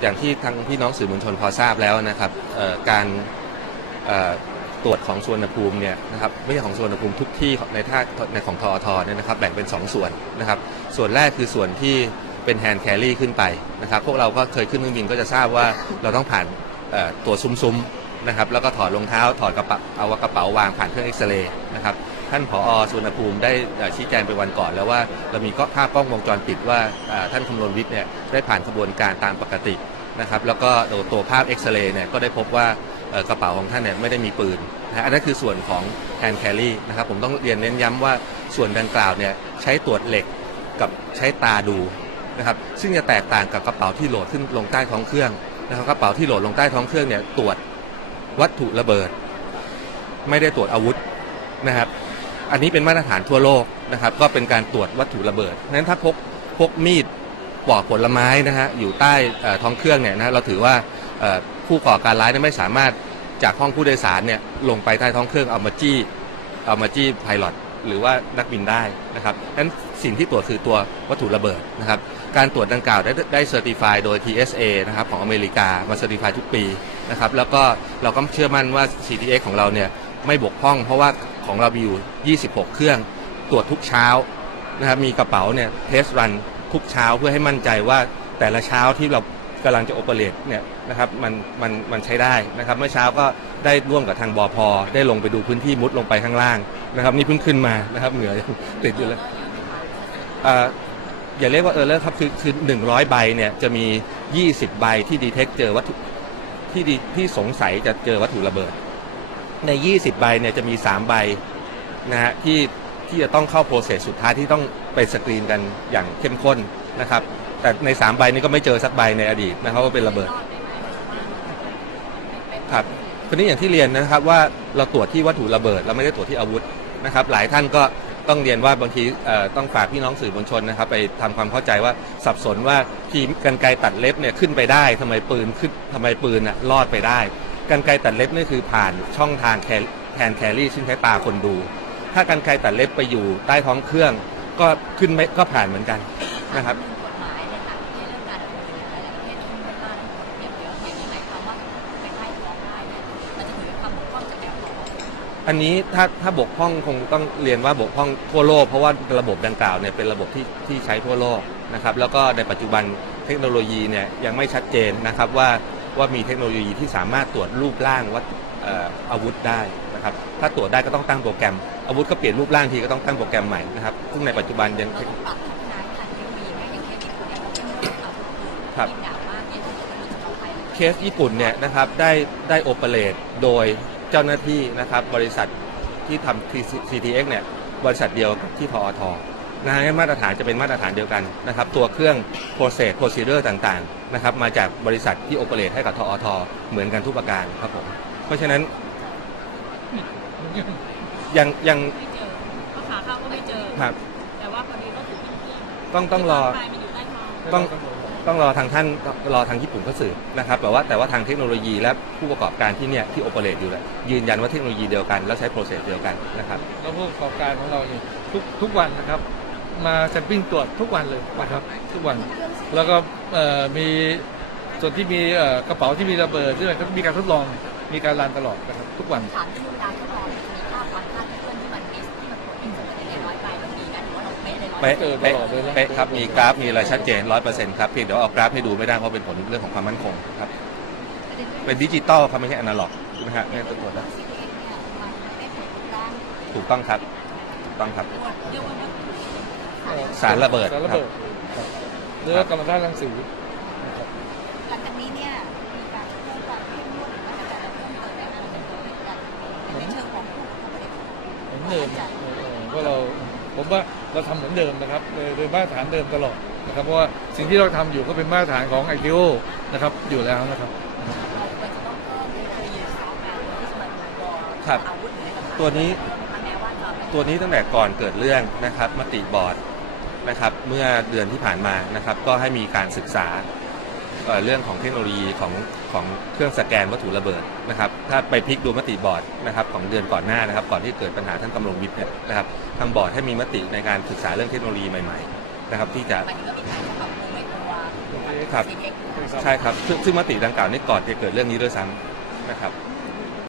อย่างที่ทางพี่น้องสื่อมวลชนพอทราบแล้วนะครับการตรวจของสุวรรณภูมิเนี่ยนะครับไม่ใช่ของสุวรรณภูมิทุกที่ในท่าในของทอทเนี่ยนะครับแบ่งเป็น 2 ส่วนนะครับ ส่วนแรกคือส่วนที่เป็นแฮนด์แครี่ขึ้นไปนะครับ พวกเราก็เคยขึ้นเครื่องบินก็จะทราบว่าเราต้องผ่านตัวซุ้มๆนะครับแล้วก็ถอดรองเท้าถอดกระเป๋าเอากระเป๋าวางผ่านเครื่องเอ็กซเรย์นะครับ ท่านผอสุวรรณภูมิได้ชี้แจงไปวันก่อนแล้วว่าเรามีก็ภาพกล้องวงจรปิดว่าท่านคำนวณวิทย์เนี่ยได้ผ่านกระบวนการตามปกตินะครับแล้วก็ตัวตวภาพเอ็กซเรย์เนี่ยก็ได้พบว่ากระเป๋าของท่านเนี่ยไม่ได้มีปืนนะอันนั้นคือส่วนของแฮนด์แครี่นะครับผมต้องเรียนเน้นย้ำว่าส่วนดังกล่าวเนี่ยใช้ตรวจเหล็กกับใช้ตาดูนะครับซึ่งจะแตกต่างกับกระเป๋าที่โหลดขึ้นลงใต้ท้องเครื่องนะครับกระเป๋าที่โหลดลงใต้ท้องเครื่องเนี่ยตรวจวัตถุระเบิด ไม่ได้ตรวจอาวุธนะครับ อันนี้เป็นมาตรฐานทั่วโลกนะครับ ก็เป็นการตรวจวัตถุระเบิดนั้นถ้าพกพกมีดปอกผลไม้นะฮะอยู่ใต้ท้องเครื่องเนี่ยนะเราถือว่าผู้ก่อการร้ายไม่สามารถจากห้องผู้โดยสารเนี่ยลงไปใต้ท้องเครื่องเอามาจี้เอามาจี้ไพลอตหรือว่านักบินได้นะครับนั้นสิ่งที่ตรวจคือตัววัตถุระเบิดนะครับ การตรวจดังกล่าวได้ได้เซอร์ติฟายโดย TSA นะครับของอเมริกามาเซอร์ติฟายทุกปีนะครับ แล้วก็เราก็เชื่อมั่นว่า CTX ของเราเนี่ยไม่บกพร่องเพราะว่า ของเรามีอยู่ 26 เครื่อง ตรวจทุกเช้านะครับมีกระเป๋าเนี่ยเทสรันทุกเช้าเพื่อให้มั่นใจว่าแต่ละเช้าที่เรากำลังจะโอเปเรตเนี่ยนะครับมันมันมันใช้ได้นะครับเมื่อเช้าก็ได้ร่วมกับทางบอพได้ลงไปดูพื้นที่มุดลงไปข้างล่างนะครับนี่เพิ่งขึ้นมานะครับเหงื่อยังติดอยู่เลยอ่าอย่าเรียกว่าเออร์เลอร์ครับคือคือหนึ่งร้อยใบเนี่ยจะมี 20 ใบที่ดีเทคเจอวัตถุที่ดีที่สงสัยจะเจอวัตถุระเบิด ใน 20 ใบเนี่ยจะมี 3 ใบนะฮะที่ที่จะต้องเข้าโปรเซสสุดท้ายที่ต้องไปสกรีนกันอย่างเข้มข้นนะครับ แต่ใน 3 ใบนี้ก็ไม่เจอสักใบในอดีตนะครับว่าเป็นระเบิดครับคนนี้อย่างที่เรียนนะครับว่าเราตรวจที่วัตถุระเบิด เราไม่ได้ตรวจที่อาวุธนะครับ หลายท่านก็ต้องเรียนว่าบางทีต้องฝากพี่น้องสื่อมวลชนนะครับ ไปทำความเข้าใจว่าสับสนว่าที่กันไกตัดเล็บเนี่ยขึ้นไปได้ทำไมปืนขึ้นทำไมปืนน่ะรอดไปได้ กันไกรตัดเล็บนี่คือผ่านช่องทางแทนแครี่ซึ่งใช้ตาคนดู ถ้ากันไกรตัดเล็บไปอยู่ใต้ท้องเครื่องก็ขึ้นไม่ก็ผ่านเหมือนกันนะครับอันจะถือเป็นความบกพร่องจากแบบของอันนี้ถ้าถ้าบกพร่องคงต้องเรียนว่าบกพร่องทั่วโลกเพราะว่าระบบดังกล่าวเนี่ยเป็นระบบที่ที่ใช้ทั่วโลกนะครับแล้วก็ในปัจจุบันเทคโนโลยีเนี่ยยังไม่ชัดเจนนะครับว่า ว่ามีเทคโนโลยีที่สามารถตรวจรูปร่างวัตอาวุธได้นะครับ ถ้าตรวจได้ก็ต้องตั้งโปรแกรม อาวุธก็เปลี่ยนรูปร่างทีก็ต้องตั้งโปรแกรมใหม่นะครับ ซึ่งในปัจจุบันยังครับเคสญี่ปุ่นเนี่ยนะครับได้ได้โอเปเรตโดยเจ้าหน้าที่นะครับบริษัทที่ทำ CTX เนี่ยบริษัทเดียวกับที่ทอทนะฮะมาตรฐานจะเป็นมาตรฐานเดียวกันนะครับ ตัวเครื่อง process procedure ต่างๆ นะครับมาจากบริษัทที่โอเปเรตให้กับทอทเหมือนกันทุกประการครับผมเพราะฉะนั้นยังยังไม่เจอก็ขาเข้าก็ไม่เจอ ครับ แต่ว่าพอดีก็ถือขึ้นเครื่องต้องต้องรอ ปลายมันอยู่ใต้ท้อง ต้องต้องรอทางท่านรอทางญี่ปุ่นเขาสืบนะครับแต่ว่าแต่ว่าทางเทคโนโลยีและผู้ประกอบการที่เนี่ยที่โอเปเรตอยู่เนี่ยยืนยันว่าเทคโนโลยีเดียวกัน แล้วใช้โปรเซสเดียวกันนะครับ แล้วผู้ประกอบการของเราเนี่ยทุกทุกวันนะครับ มาแซมปิ้งตรวจทุกวันเลยนะครับทุกวัน แล้วก็มีส่วนที่มีกระเป๋าที่มีระเบิดด้วยก็มีการทดลองมีการรันตลอดนะครับทุกวันถามที่เวลาทดลองเนี่ยจะมีภาพวัดค่าที่เพื่อนที่มันมิสที่มันผลเป็นส่วนในร้อยใบมันมีกันหรือว่าเราเป๊ะเลยร้อยเป๊ะเออเป๊ะตลอดเลยนะเป๊ะครับมีกราฟมีอะไรชัดเจนร้อยเปอร์เซ็นต์ครับเพียงเดี๋ยวเอากราฟให้ดูไม่ได้เพราะเป็นผลเรื่องของความมั่นคงครับเป็นดิจิตอลครับไม่ใช่อนาล็อกนะฮะนี่ตัวตรวจนี่ยมันไม่ได้ผลทุกด้านถูกต้องครับถูกต้องครับ สารระเบิดสารระครับเบิดครับหรือว่ากำลังด้านรังสีนะครับหลังจากนี้เนี่ยมีการเพิ่มความเข้มงวดหรือมาตรการอะไรเพิ่มเติมไหมคะในตัวเป็นการในเชิงของผู้ทำประเด็นเหมือนเดิมเออเพราะเราผมว่าเราทำเหมือนเดิมนะครับโดยโดยมาตรฐานเดิมตลอดนะครับเพราะว่าสิ่งที่เราทำอยู่ก็เป็นมาตรฐานของ i อ o นะครับอยู่แล้วนะครับเราควรจะต้องเพิ่มเทคโนโลยีสาวงานที่จะมาดูวอครับอาวุธหรืออะไรต่างๆตัวนี้แม้ว่าจะไม่ตัวนี้ตั้งแต่ก่อนเกิดเรื่องนะครับมติบอร์ด นะครับเมื่อเดือนที่ผ่านมานะครับก็ให้มีการศึกษาเอ่อเรื่องของเทคโนโลยีของของเครื่องสแกนวัตถุระเบิดนะครับถ้าไปพลิกดูมติบอร์ดนะครับของเดือนก่อนหน้านะครับ ก่อนที่เกิดปัญหาท่านกำลงวิทย์เนี่ยนะครับทางบอร์ดให้มีมติในการศึกษาเรื่องเทคโนโลยีใหม่ๆนะครับที่จะหมายถึงว่ามีการปรับปรุงในตัวครับ CTX ใช่ครับซึ่งซึ่งมติดังกล่าวนี่ก่อนจะเกิดเรื่องนี้ด้วยซ้ำนะครับ